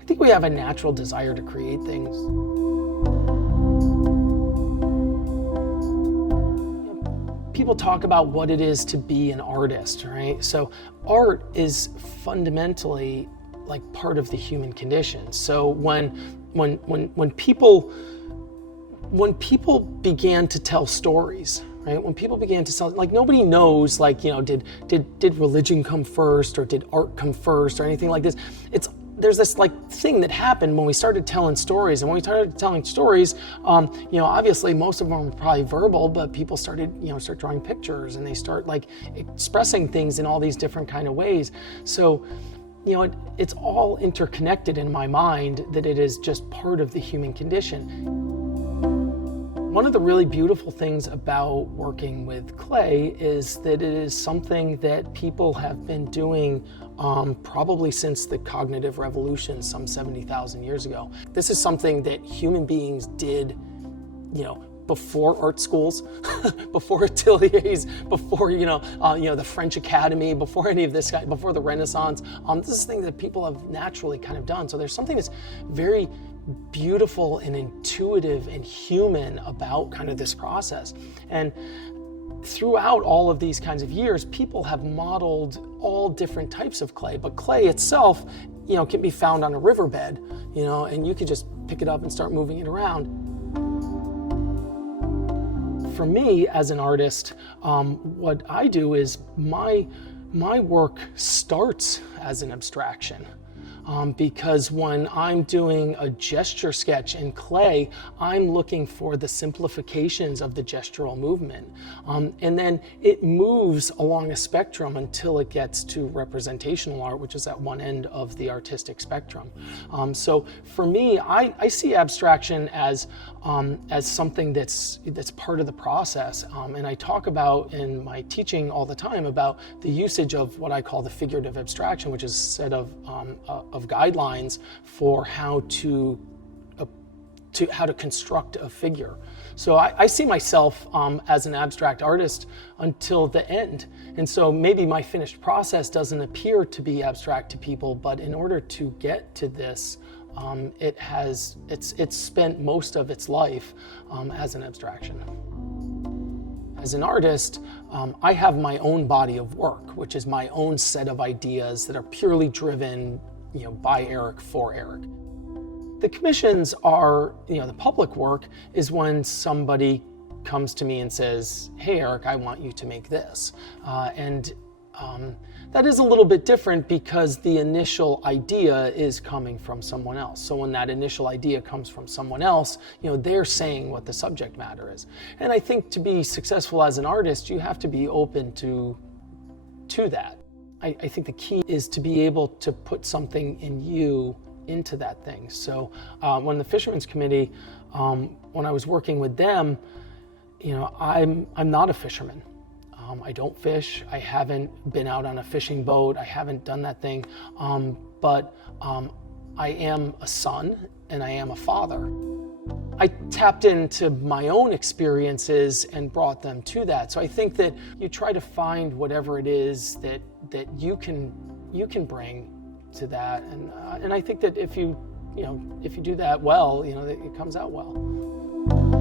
I think we have a natural desire to create things. People talk about what it is to be an artist, right? So art is fundamentally like part of the human condition. So when people began to tell stories, right? When people began to tell, like nobody knows, like, you know, did religion come first or did art come first or anything like this? There's this like thing that happened when we started telling stories, and when we started telling stories, you know, obviously most of them were probably verbal, but people started, you know, start drawing pictures and they start like expressing things in all these different kind of ways. So, you know, it's all interconnected in my mind that it is just part of the human condition. One of the really beautiful things about working with clay is that it is something that people have been doing probably since the cognitive revolution some 70,000 years ago. This is something that human beings did, you know, before art schools, before ateliers, before, you know, the French Academy, before any of this, before the Renaissance. This is things that people have naturally kind of done. So there's something that's very beautiful and intuitive and human about kind of this process. And throughout all of these kinds of years, people have modeled all different types of clay, but clay itself, you know, can be found on a riverbed, you know, and you can just pick it up and start moving it around. For me as an artist, what I do is my work starts as an abstraction. Because when I'm doing a gesture sketch in clay, I'm looking for the simplifications of the gestural movement. And then it moves along a spectrum until it gets to representational art, which is at one end of the artistic spectrum. So for me, I see abstraction as something that's part of the process. And I talk about in my teaching all the time about the usage of what I call the figurative abstraction, which is a set of guidelines for how to construct a figure. So I see myself as an abstract artist until the end. And so maybe my finished process doesn't appear to be abstract to people, but in order to get to this, it's spent most of its life as an abstraction. As an artist, I have my own body of work, which is my own set of ideas that are purely driven, you know, by Erik for Erik. The commissions are, you know, the public work is when somebody comes to me and says, "Hey, Erik, I want you to make this," and that is a little bit different because the initial idea is coming from someone else. So when that initial idea comes from someone else, you know, they're saying what the subject matter is. And I think to be successful as an artist, you have to be open to that. I think the key is to be able to put something in you into that thing. So when the Fisherman's Committee, when I was working with them, you know, I'm not a fisherman. I don't fish. I haven't been out on a fishing boat. I haven't done that thing. But I am a son and I am a father. I tapped into my own experiences and brought them to that. So I think that you try to find whatever it is that you can bring to that. And I think that if you do that well, you know, it comes out well.